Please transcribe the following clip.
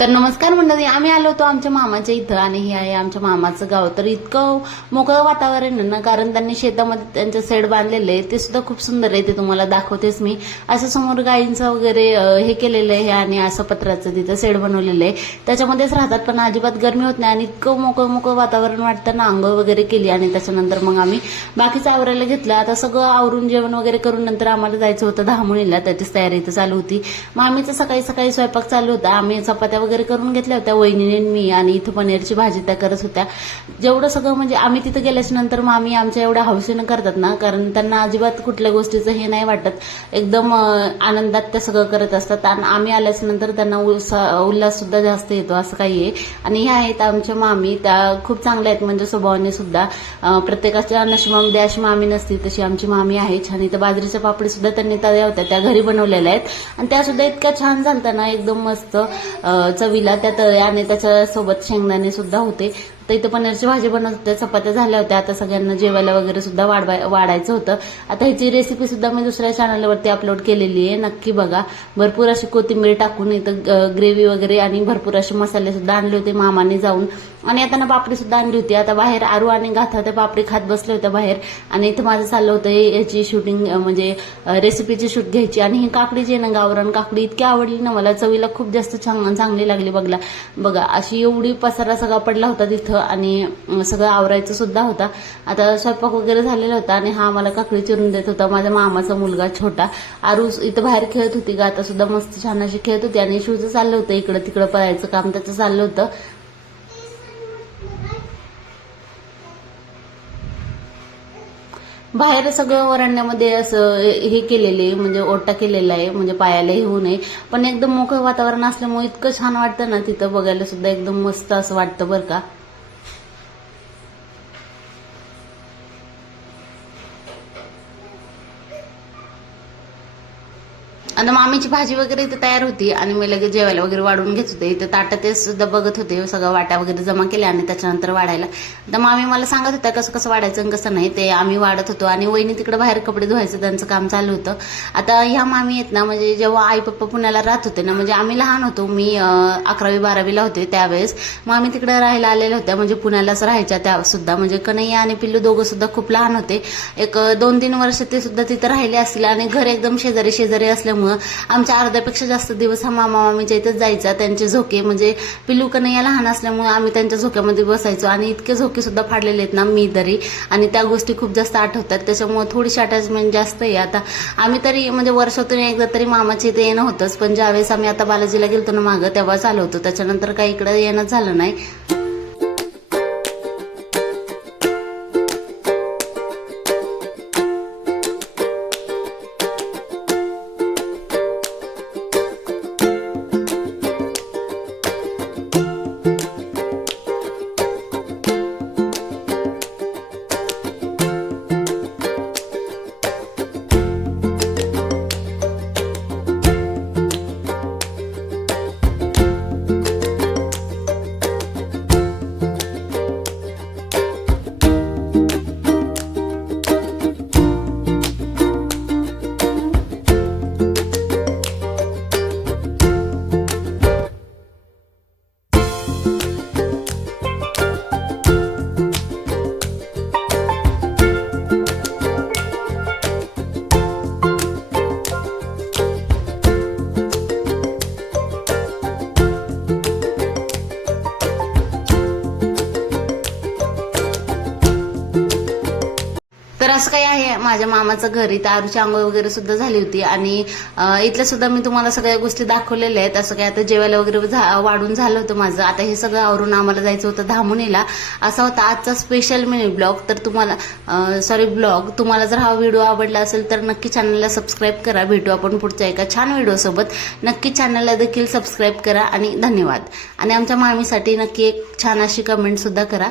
तर नमस्कार मंडळी, आम्ही आलो होतो आमच्या मामाच्या इथं आणि हे आहे आमच्या मामाचं गाव. तर इतकं मोकळं वातावरण आहे ना, कारण त्यांनी शेतामध्ये त्यांचं शेड बांधलेलं आहे, ते सुद्धा खूप सुंदर आहे. ते तुम्हाला दाखवतेच मी. असं समोर गायींचं वगैरे हे केलेलं आहे आणि असं पत्राचं तिथं शेड बनवलेलं आहे. त्याच्यामध्येच राहतात, पण अजिबात गरमी होत नाही आणि इतकं मोकळं वातावरण वाटतं ना. आंघोळ वगैरे केली आणि त्याच्यानंतर मग आम्ही बाकीचं आवरायला घेतलं. आता सगळं आवरून जेवण वगैरे करून नंतर आम्हाला जायचं होतं धामणीला. त्याचीच तयारी इथं चालू होती. मामीचं सकाळी सकाळी स्वयंपाक चालू होता. आम्ही चपात्या वगैरे करून घेतल्या होत्या, वहिनीने मी, आणि इथं पनीरची भाजी त्या करत होत्या. जेवढं सगळं म्हणजे आम्ही तिथं गेल्याच्या नंतर मामी आमच्या एवढ्या हौसेनं करतात ना, कारण त्यांना अजिबात कुठल्या गोष्टीचं हे नाही वाटत. एकदम आनंदात त्या सगळं करत असतात आणि आम्ही आल्याच्या नंतर त्यांना उल्हास सुद्धा जास्त येतो, असं काही आहे. आणि ह्या आहेत आमच्या मामी, त्या खूप चांगल्या आहेत, म्हणजे स्वभावाने सुद्धा. प्रत्येकाच्या नशिबामध्ये अशी मामी नसती, तशी आमची मामी आहे. छान. इथं बाजरीच्या पापडी सुद्धा त्यांनी तळ्या होत्या, त्या घरी बनवलेल्या आहेत आणि त्या सुद्धा इतक्या छान झालत्या ना, एकदम मस्त चवीला त्या तळ्या. आणि त्याच्यासोबत शेंगदाणे सुद्धा होते. तर इथं पनीरची भाजी बनवत होते, चपात्या झाल्या होत्या. आता सगळ्यांना जेवायला वगैरे सुद्धा वाढायचं होतं. आता ह्याची रेसिपी सुद्धा मी दुसऱ्या चॅनलवरती अपलोड केलेली आहे, नक्की बघा. भरपूर अशी कोथिंबीर टाकून इथं ग्रेव्ही वगैरे आणि भरपूर असे मसाले सुद्धा आणले होते मामाने जाऊन. आणि आता ना पापडी सुद्धा आणली होती. आता बाहेर आरू आणि गाथा त्या पापडी खात बसले होत्या बाहेर. आणि इथं माझं चाललं होतं याची शूटिंग, म्हणजे रेसिपीची शूट घ्यायची. आणि ही काकडी जी आहे ना, गावरान काकडी, इतकी आवडली ना मला, चवीला खूप जास्त चांगली लागली. बघा अशी एवढी पसारा सगळा पडला होता तिथं आणि सगळं आवरायचं सुद्धा होता. आता स्वयंपाक वगैरे झालेला होता आणि हा मला काकडी चिरून देत होता, माझ्या मामाचा मुलगा छोटा. आरू इथं बाहेर खेळत होती, गाता सुद्धा मस्त छान अशी खेळत होती. आणि शिवचं चाललं होतं इकडं तिकडं पळायचं काम, त्याचं चाललं होतं. बाहेर सगळं वरांड्यामध्ये असं हे केलेले, म्हणजे ओटा केलेला आहे, म्हणजे पायाला हे होऊ नये. पण एकदम मोकळं वातावरण असल्यामुळे इतकं छान वाटतं ना, तिथं बघायला सुद्धा एकदम मस्त असं वाटतं बरं का. आता मामीची भाजी वगैरे इथे तयार होती आणि मी लगेच जेवायला वगैरे वाढून घेत होते. इथे ताटं ते सुद्धा बघत होते, सगळं वाट्या वगैरे जमा केल्या आणि त्याच्यानंतर वाढायला. तर मामी मला सांगत होत्या कसं कसं वाढायचं आणि कसं नाही, ते आम्ही वाढत होतो. आणि वहिनी तिकडे बाहेर कपडे धुवायचं त्यांचं काम चालू होतं. आता ह्या मामी आहेत ना, म्हणजे जेव्हा आई पप्पा पुण्याला राहत होते ना, म्हणजे आम्ही लहान होतो, मी 11वी-12वीला होते त्यावेळेस, मामी तिकडे राहायला आलेल्या होत्या, म्हणजे पुण्यालाच राहायच्या त्या सुद्धा. म्हणजे कन्हैया आणि पिल्लू दोघं सुद्धा खूप लहान होते, एक 2-3 वर्ष ते सुद्धा तिथं राहिले असतील. आणि घर एकदम शेजारी असल्यामुळे आमच्या अर्ध्यापेक्षा जास्त दिवस हा मामा मामीच्या इथंच जायचा. त्यांचे झोके, म्हणजे पिल्लू कन्हैया लहान असल्यामुळे आम्ही त्यांच्या झोक्यामध्ये बसायचो आणि इतके झोके सुद्धा फाडलेले आहेत ना मी तरी. आणि त्या गोष्टी खूप जास्त आठवतात, त्याच्यामुळे थोडीशी अटॅचमेंट जास्त आहे. आता आम्ही तरी म्हणजे वर्षातून एकदा तरी मामाच्या इथे येणं होतंच, पण ज्यावेळेस आम्ही आता बालाजीला गेलतो ना मागं, तेव्हाच आलो होतो. त्याच्यानंतर काही इकडे येणं झालं नाही. तर असं काही आहे माझ्या मामाचं घर. इथं आरूची आंघोळ वगैरे सुद्धा झाली होती आणि इथल्या सुद्धा मी तुम्हाला सगळ्या गोष्टी दाखवलेल्या आहेत. असं काही आता जेवायला वगैरे वाढून झालं होतं माझं. आता हे सगळं आवरून आम्हाला जायचं होतं धामणीला. असा होता आजचा स्पेशल मिनी ब्लॉग. तर ब्लॉग तुम्हाला जर हा व्हिडिओ आवडला असेल तर नक्की चॅनलला सबस्क्राईब करा. भेटू आपण पुढच्या एका छान व्हिडिओसोबत. नक्की चॅनलला देखील सबस्क्राईब करा आणि धन्यवाद. आणि आमच्या मामीसाठी नक्की एक छान अशी कमेंट सुद्धा करा.